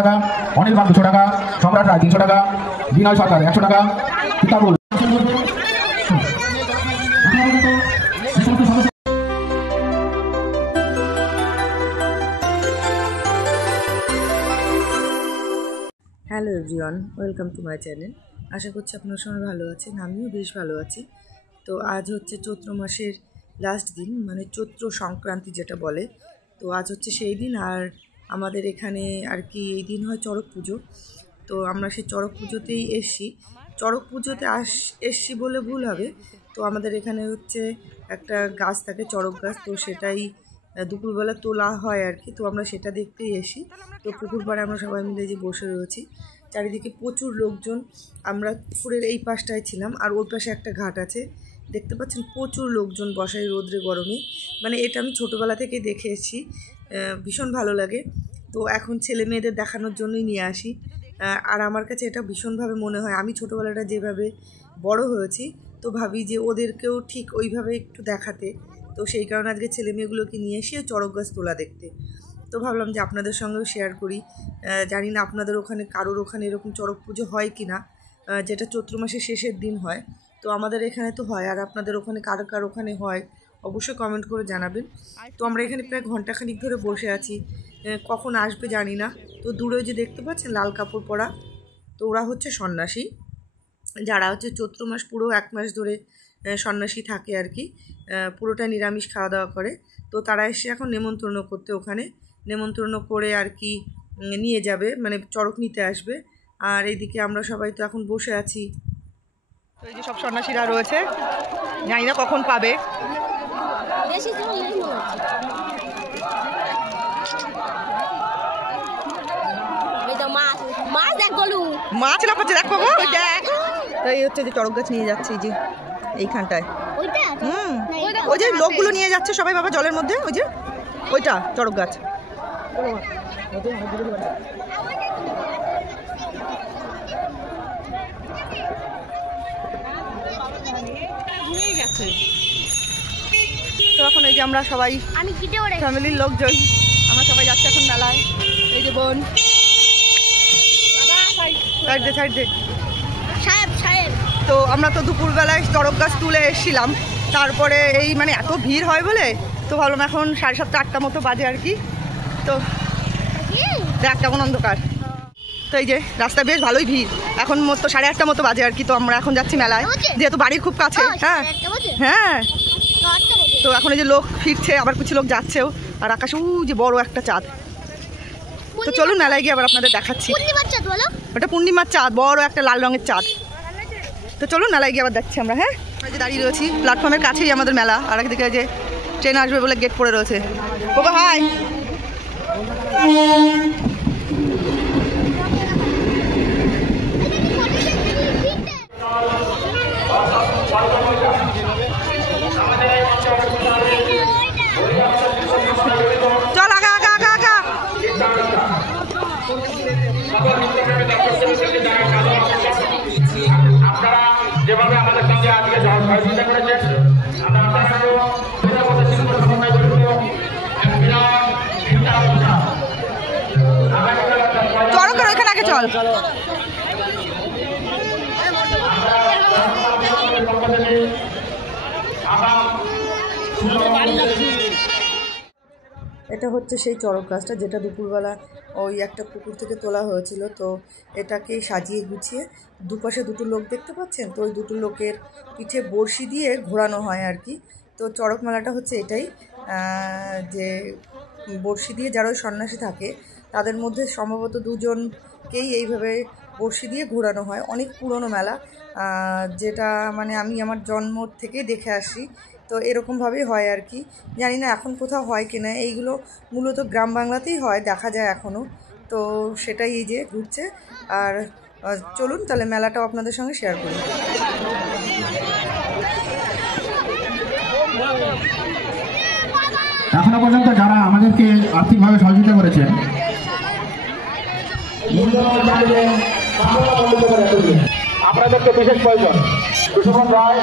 টাকা, অনির্বাণ 200 টাকা, সম্রাট রায় 300 টাকা, বিনয় সরকার 100 টাকা, কিতাবুল। Hello everyone, welcome to my channel. আশা করছি আপনার সবাই ভালো আছেন, আমিও বেশ ভালো আছি। তো আজ হচ্ছে চৈত্র মাসের লাস্ট দিন, মানে চৈত্র সংক্রান্তি যেটা বলে। তো আজ হচ্ছে সেই দিন, আর আমাদের এখানে আর কি এই দিন হয় চড়ক পুজো। তো আমরা সেই চড়ক পুজোতেই এসছি। চড়ক পুজোতে এসছি বলে ভুল হবে। তো আমাদের এখানে হচ্ছে একটা গাছ থাকে, চড়ক গাছ, তো সেটাই দুপুরবেলা তোলা হয় আর কি। তো আমরা সেটা দেখতেই এসি। তো পুকুর পাড়ে আমরা সবাই মিলে যে বসে রয়েছি, চারিদিকে প্রচুর লোকজন। আমরা পুকুরের এই পাশটায় ছিলাম, আর ওর পাশে একটা ঘাট আছে, দেখতে পাচ্ছেন প্রচুর লোকজন বসায় রোদ্রে গরমে। মানে এটা আমি ছোটোবেলা থেকে দেখে এসেছি, ভীষণ ভালো লাগে। তো এখন ছেলে মেয়েদের দেখানোর জন্যই নিয়ে আসি। আর আমার কাছে এটা ভীষণভাবে মনে হয়, আমি ছোটোবেলাটা যেভাবে বড় হয়েছি, তো ভাবি যে ওদেরকেও ঠিক ওইভাবে একটু দেখাতে। তো সেই কারণে আজকে ছেলে মেয়েগুলোকে নিয়ে এসে চড়ক গাছ তোলা দেখতে। তো ভাবলাম যে আপনাদের সঙ্গেও শেয়ার করি। জানি না আপনাদের ওখানে কারোর ওখানে এরকম চড়ক পুজো হয় কি না, যেটা চৈত্র মাসের শেষের দিন হয়। তো আমাদের এখানে তো হয়, আর আপনাদের ওখানে কার ওখানে হয় অবশ্যই কমেন্ট করে জানাবেন। তো আমরা এখানে প্রায় ঘন্টাখানিক ধরে বসে আছি, কখন আসবে জানি না। তো দূরে যে দেখতে পাচ্ছেন লাল কাপড় পরা, তো ওরা হচ্ছে সন্ন্যাসী, যারা হচ্ছে চৈত্র মাস পুরো 1 মাস ধরে সন্ন্যাসী থাকে আর কি, পুরোটা নিরামিষ খাওয়া দাওয়া করে। তো তারা এসে এখন নেমন্তন্ন করতে, ওখানে নেমন্তন্ন করে আর কি নিয়ে যাবে, মানে চড়ক নিতে আসবে। আর এইদিকে আমরা সবাই তো এখন বসে আছি। তো এই যে সব সন্ন্যাসীরা রয়েছে, জানি না কখন পাবে। মাছ লাফাচ্ছে, দেখো দেখ। তো এই হচ্ছে যে চড়ক গাছ নিয়ে যাচ্ছে, এই যে এইখানটায়। ওই যে লোকগুলো নিয়ে যাচ্ছে সবাই বাবা জলের মধ্যে, ওই যে ওইটা চড়ক গাছ। তো এখন এই যে আমরা সবাই ফ্যামিলির লোকজন, আমরা সবাই যাচ্ছি এখন মেলায়। এই যে বোন, তো আমরা তো দুপুরবেলায় চড়ক গাছ তুলে এসেছিলাম। তারপরে এই মানে এত ভিড় হয় বলে তো ভাবলাম এখন 7:30 8টা মতো বাজে আর কি। তো দেখ কেমন অন্ধকার। তো এই যে রাস্তা বেশ ভালোই ভিড়, এখন মতো 8:30 মতো বাজে আর কি। তো আমরা এখন যাচ্ছি মেলায়, যেহেতু বাড়ির খুব কাছে। হ্যাঁ হ্যাঁ। তো এখন এই যে লোক ফিরছে, আবার কিছু লোক যাচ্ছেও, আর আকাশে যে বড় একটা চাঁদ। তো চলুন মেলায় গিয়ে আবার আপনাদের দেখাচ্ছি। ওটা পূর্ণিমার চাঁদ, বড় একটা লাল রঙের চাঁদ। তো চলুন মেলায় গিয়ে আবার দেখছি আমরা। হ্যাঁ, যে দাঁড়িয়ে রয়েছি প্ল্যাটফর্মের কাছেই আমাদের মেলা, আর একদিকে যে ট্রেন আসবে বলে গেট পড়ে রয়েছে। বাবা হাই। চল আগা আগা আগা আগা। আপনারা যেভাবে আমাদের সঙ্গে আজকে সহযোগিতা করেছেন, আমরা আপনার সঙ্গে চড়কের ওইখানে আগে চল। এটা হচ্ছে সেই চড়ক গাছটা, যেটা দুপুরবেলা ওই একটা পুকুর থেকে তোলা হয়েছিল। তো এটাকে সাজিয়ে গুছিয়ে দুপাশে দুটো লোক দেখতে পাচ্ছেন, তো ওই দুটো লোকের পিঠে বড়শি দিয়ে ঘোরানো হয় আর কি। তো চড়ক মেলাটা হচ্ছে এটাই, যে বড়শি দিয়ে যারা ওই সন্ন্যাসী থাকে তাদের মধ্যে সম্ভবত 2জনকেই এইভাবে বড়শি দিয়ে ঘোরানো হয়। অনেক পুরনো মেলা, যেটা মানে আমি আমার জন্ম থেকে দেখে আসি। তো এরকমভাবেই হয় আর কি, জানি না এখন কোথাও হয় কিনা। এইগুলো মূলত গ্রাম বাংলাতেই হয়, দেখা যায় এখনও। তো সেটাই এই যে ঘুরছে। আর চলুন তাহলে মেলাটাও আপনাদের সঙ্গে শেয়ার করি। এখনো পর্যন্ত যারা আমাদেরকে আর্থিকভাবে সহযোগিতা করেছেন, আপনাদেরকে বিশেষ প্রয়োজন। সুশোভন রায়,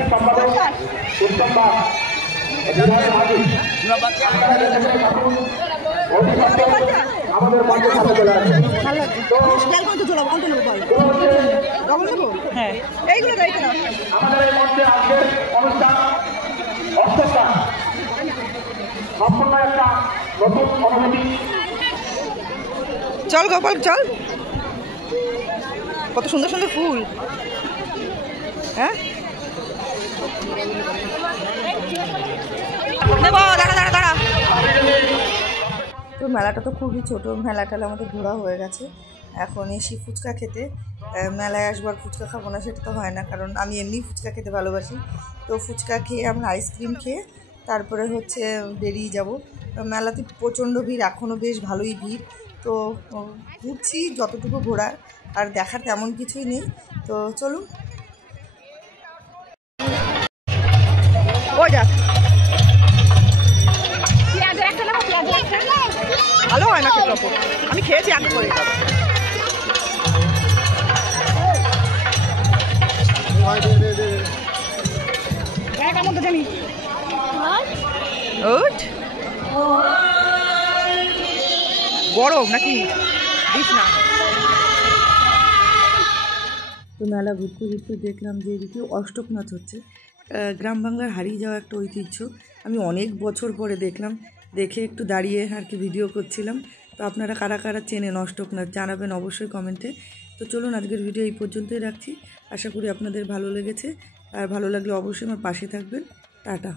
উত্তম দাস, আমাদের মঞ্চের সাথে চলে আসে হ্যাঁ এইগুলো আমাদের এই মঞ্চে আজকের অনুষ্ঠান অষ্টস্থান সম্পূর্ণ একটা নতুন অনুভূতি। চল গোপাল চল, কত সুন্দর সুন্দর ফুল। হ্যাঁ দাঁড়া। তো মেলাটা তো খুবই ছোটো, মেলাটালে আমাদের ঘোরা হয়ে গেছে। এখন এসি ফুচকা খেতে, মেলায় আসবার ফুচকা খাবো না সেটা তো হয় না, কারণ আমি এমনি ফুচকা খেতে ভালোবাসি। তো ফুচকা খেয়ে আমরা আইসক্রিম খেয়ে তারপরে হচ্ছে বেরিয়ে যাব। মেলাতে প্রচণ্ড ভিড়, এখনও বেশ ভালোই ভিড়। তো ঘুরছি যতটুকু ঘোরার, আর দেখার তেমন কিছুই নেই। তো চলুন ও যাক। ভালো হয় না খেতে, আমি খেয়েছি আগে করে। গরম নাকি দিস না। তো মেলা ঘুরতে ঘুরতে দেখলাম যে এদিকে অষ্টক নাচ হচ্ছে। গ্রাম বাংলার হারিয়ে যাওয়া একটা ঐতিহ্য। আমি অনেক বছর পরে দেখলাম, দেখে একটু দাঁড়িয়ে আর কি ভিডিও করছিলাম। তো আপনারা কারা কারা চেনেন অষ্টক নাচ জানাবেন অবশ্যই কমেন্টে। তো চলুন আজকের ভিডিও এই পর্যন্তই রাখছি। আশা করি আপনাদের ভালো লেগেছে, আর ভালো লাগলে অবশ্যই আমার পাশে থাকবেন। টাটা।